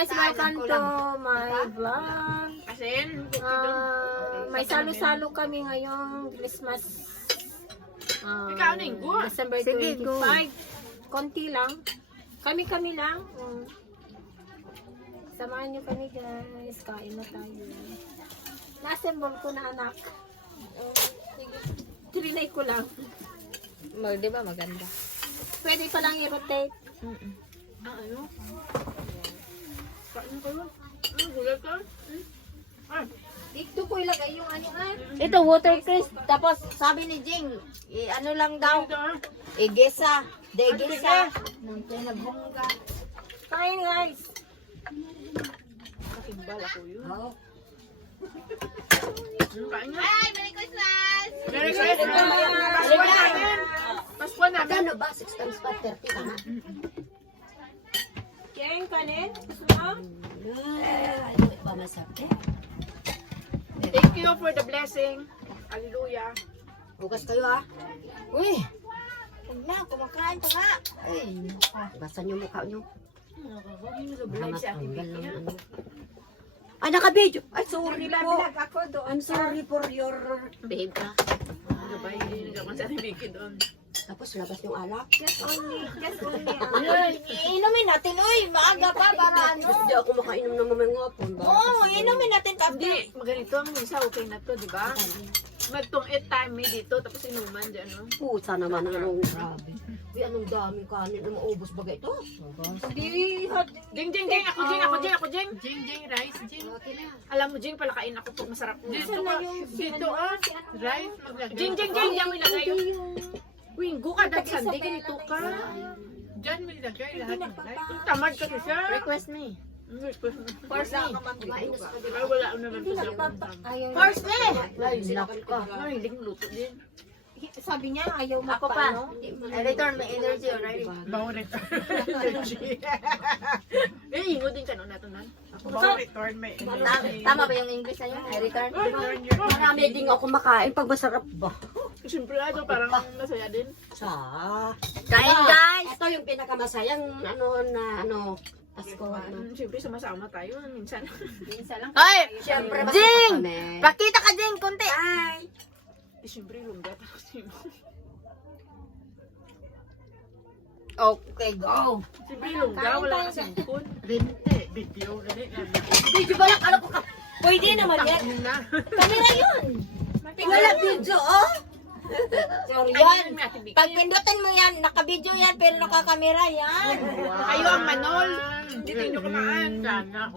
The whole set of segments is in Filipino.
guys, welcome to my vlog. May salo-salo kami ngayong Christmas. December 25. Konti lang. Kami lang. Samahan nyo kami guys. Kain na tayo. Na-assemble ko na anak. Sige. Trinay ko lang. Di ba maganda? Pwede pa lang i-rotate. Ano? Kain ko yun. Gulat ka? Dito ko ilagay yung ano nga. Ito, water crisp. Tapos, sabi ni Jing, ano lang daw, igesa. Degesa. Nang pinaghungga. Kain guys. Kakimbal ako yun. Oh. Kain nga. Ay, Merry Christmas! Merry Christmas! Pasko namin! Pasko namin! Ano ba? 6 times 5, 30 ka na? Kain kanin. Gusto mo? Ano ba masakit? Thank you for the blessing. Hallelujah. Bukas kayo ha. Uy! Wala, kumakain pa nga. Ay, basa niyo mukha niyo. Vlog si Ate Tanggal Vicky. lang ano. Ay, naka-video. Ay, sorry po. Bilag ako doon. I'm sorry for your... Behave ka. Gabay, nagaman si Ate Vicky doon. Tapos, labas yung alak. Just only. Inumin natin, uy. Maaga pa, para ano. Hindi ako makainom ng mamay ngapon. Oo, inumin natin. Hindi, maganito ang isa, okay na to, di ba? Magtong 8 time me dito, tapos inuman dyan, no? Pusa naman, anong grabe. Uy, anong dami kanin na maubos ba ito? Hindi. Jing, Jing, Jing! Ako, Jing! Ako, Jing! Ako, Jing! Jing, Jing, rice, Jing. Alam mo, Jing, palakain ako pag masarap mo. Dito ka, dito rice, maglagay. Jing, Jing, Jing! Diyan mo ilagay yung... Winggo ka, dahil sandi, ganito ka. Diyan mo ilagay lahat ng rice. Tamad ka siya. Request me. First me. Ay, wala ko naman po siya. First me! Ay, sinakot ka. Ay, hindi ko luto din. Sabi niya ayaw Ako pa. I return my energy already. Bawo return. Eh, ingo din ka noon nato nan. So, tama ba yung English na yun? I return? Marami din ako makain pag masarap ba? Siyempre, ano, parang masaya din. Sa... Kain guys! Ito yung pinakamasayang Pasko. Siyempre, sumasama tayo minsan. Minsan lang. Ay! Siyempre, Jing! Pakita ka Jing, konti. Ay! Eh, siyempre, lungga tapos yun. Okay, go! Siyempre, lungga, wala ka sangkot. Video, ganit. Video ba lang? Alam ko ka. Pwede naman yan. Kamera yun. Wala video, oh? Sorry yan. Pag pindutin mo yan, naka-video yan, pero naka-kamera yan. Kayo ang manol. Hindi tayo kumaan. Sana,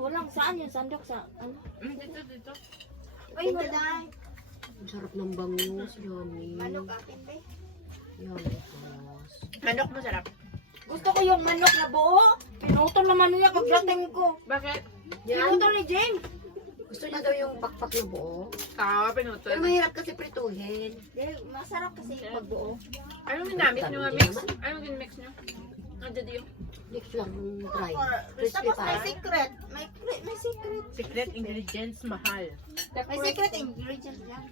Walang saan yung sandok sa ano? Dito. Ay, maday. Ang sarap ng bangus, yummy. Manok atin, be? Yummy. Manok masarap. Gusto ko yung manok na buo. Pinutol naman niya pagdating ko. Bakit? Pinutol ni Jane. Gusto niya daw yung pakpak na buo. Pinutol. Pero mahirap kasi prituhin. Masarap kasi pag buo. Anong ginamit nyo nga mix? Anong ginmix nyo? Ano diyo? Mix lang dry. Crispy Tapos pa. may secret. May secret. Secret ingredients mahal. May secret ingredient yan.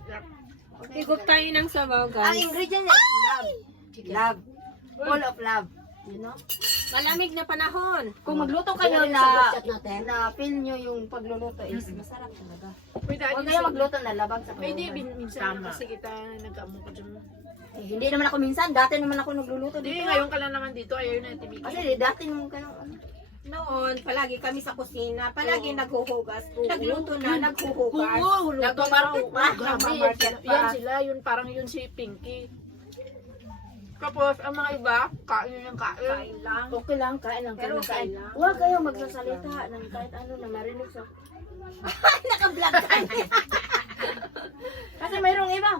Higop tayo ng sabaw Ang guys. ingredient is love. Love. Full of love. You know? Malamig na panahon. Kung magluto Kaya kayo sa chat natin. na feel nyo yung pagluluto is masarap talaga. Pwede Huwag kayo magluto na labag sa Pwede pagluluto. minsan kasi kita nag-amo ko dyan. Eh, hindi naman ako minsan. Dati naman ako nagluluto Hindi, dito. ngayon ka lang naman dito. Ayaw na tibigay. Kasi dati naman kayo. Noon, palagi kami sa kusina. Palagi naghuhugas. Nagluto na, naghuhugas. Nagto parang Nagmamarket yan pa. sila, yun parang yun si Pinky. Tapos ang mga iba, kain yung kain. Kain lang. Okay lang, kain lang kayo Pero ng kain. okay lang. Huwag kayo magsasalita ng kahit ano na marinig sa... Naka-vlog ka. Kasi mayroong iba.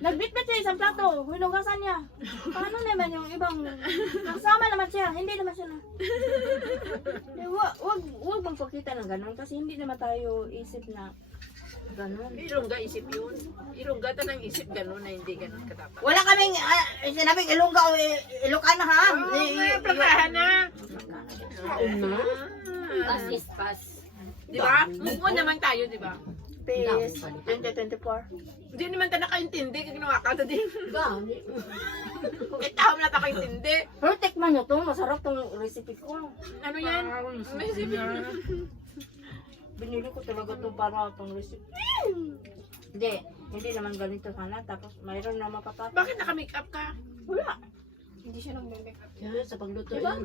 Nagbitbit siya isang plato, hinugasan niya. Paano naman yung ibang kasama naman siya, hindi naman siya na. Wag magpakita ng ganun kasi hindi naman tayo isip na ganun. Ilongga isip yun. Ilongga tanang isip gano'n na hindi gano'n katapat. Wala kaming sinabing Ilongga o Ilocana ha. Plakahan na. Una. Pass is pass. Di ba? Move on naman tayo, di ba? Peace 2024. Hindi naman ta nakaintindi, kaya ginawa ka ta din. Gani. Eh, tao na nakaintindi. Pero tikman nyo to, masarap tong recipe ko. Ano yan? May sipin. Binili ko talaga to para tong recipe. Hindi naman ganito sana. Tapos mayroon na mapapatay. Bakit naka-makeup ka? Wala. Hindi siya nag-make-up. Yan, sa pagluto Diba? yun.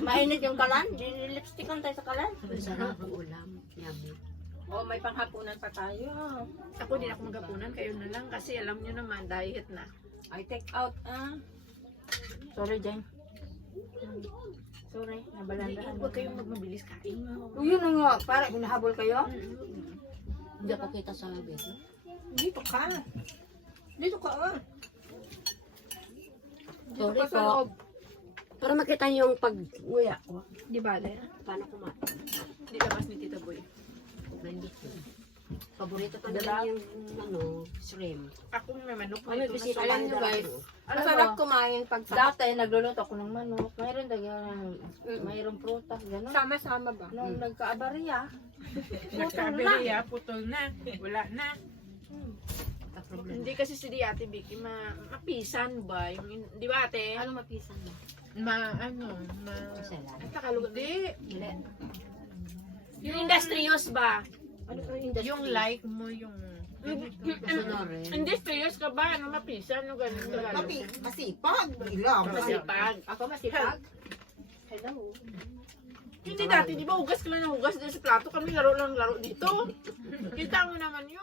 Mainit yung kalan. Lipstickan tayo sa kalan. Sarap ang ulam. Yummy. Oh, may panghapunan pa tayo. Ako din ako magapunan, kayo na lang. Kasi alam nyo naman, diet na. I take out, Sorry, Jen. Sorry, nabalandahan. Huwag kayong magmabilis kain. Yun na nga, para hinahabol kayo. Hindi ako kita sa video. Dito ka. Dito ka, Dito Sorry ka sa po. loob. Para makita niyo yung pag-nguya ko. Di ba, de? Paano kumain? Hindi labas ni Tita Boy. Blended yun. Paborito ko naman yung shrimp. Ako may manok. Ay, may bisita Alam niyo, tayo. guys, Alam masarap mo, kumain pag dati nagluluto ako ng manok. Mayroon prutas, gano'n. sama-sama ba? Nung nagka-abarya, Nagkabiriya, putol na. Wala na. Ka-problem. Hindi kasi si di Ate Vicky mapisan ba? Yung, di ba ate? Ano mapisan mo? Masala. Tagalog. Di. Hindi. Yung industrious ba? Ano yung industry? Yung like mo, yung... Sonore. Industrious ka ba? Ano mapisan? Ano ganun Tagalog? Masipag. Ilang. Masipag. Ako masipag. Hello. Hindi dati, di ba hugas ka lang ng hugas dito sa plato? Kami laro lang laro dito. Kita mo naman yun.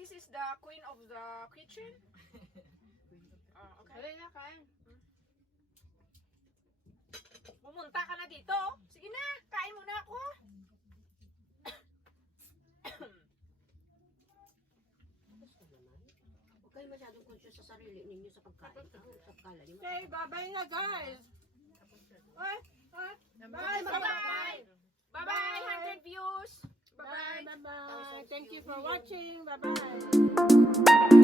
this is the queen of the kitchen. Okay. Dali na, kain. Pumunta ka na dito. Sige na, kain muna ako. Huwag kayo masyadong conscious sa sarili ninyo sa pagkain. Sa kala niyo. Okay, bye-bye na guys. Bye-bye. Bye-bye, 100 views. Bye-bye. Bye-bye. Thank you for watching. Bye-bye.